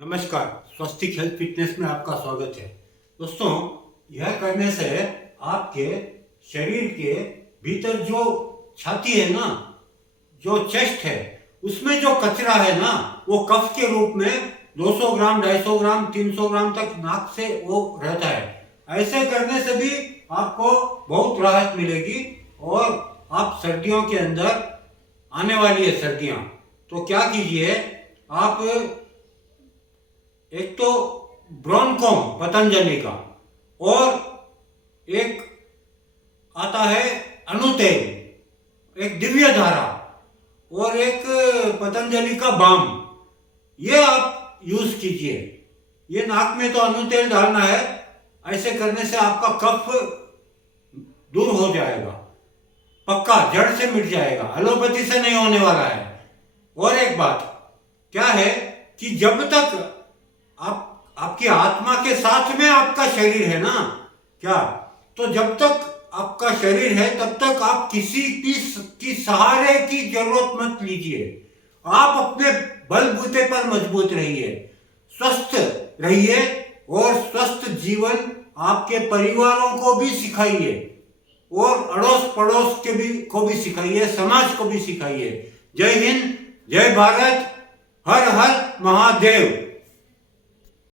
नमस्कार। स्वस्तिक health fitness में आपका स्वागत है। दोस्तों, यह करने से आपके शरीर के भीतर जो छाती है ना, जो चेस्ट है, उसमें जो कचरा है ना, वो कफ के रूप में 200 ग्राम, 250 ग्राम, 300 ग्राम तक नाक से वो रहता है। ऐसे करने से भी आपको बहुत राहत मिलेगी। और आप सर्दियों के अंदर आने वाली है सर्दियां, तो क्या कीजिए, आप एक तो ब्रोनकॉम पतंजलि का, और एक आता है अनुतेल, एक दिव्य धारा, और एक पतंजलि का बाम, ये आप यूज कीजिए। ये नाक में तो अनुतेल डालना है। ऐसे करने से आपका कफ दूर हो जाएगा, पक्का जड़ से मिट जाएगा, एलोपैथी से नहीं होने वाला है। और एक बात क्या है कि जब तक आपकी आत्मा के साथ में आपका शरीर है ना, क्या, तो जब तक आपका शरीर है तब तक आप किसी की सहारे की जरूरत मत लीजिए। आप अपने बलबूते पर मजबूत रहिए, स्वस्थ रहिए, और स्वस्थ जीवन आपके परिवारों को भी सिखाइए, और अड़ोस पड़ोस को भी सिखाइए, समाज को भी सिखाइए। जय हिंद, जय भारत, हर हर महादेव।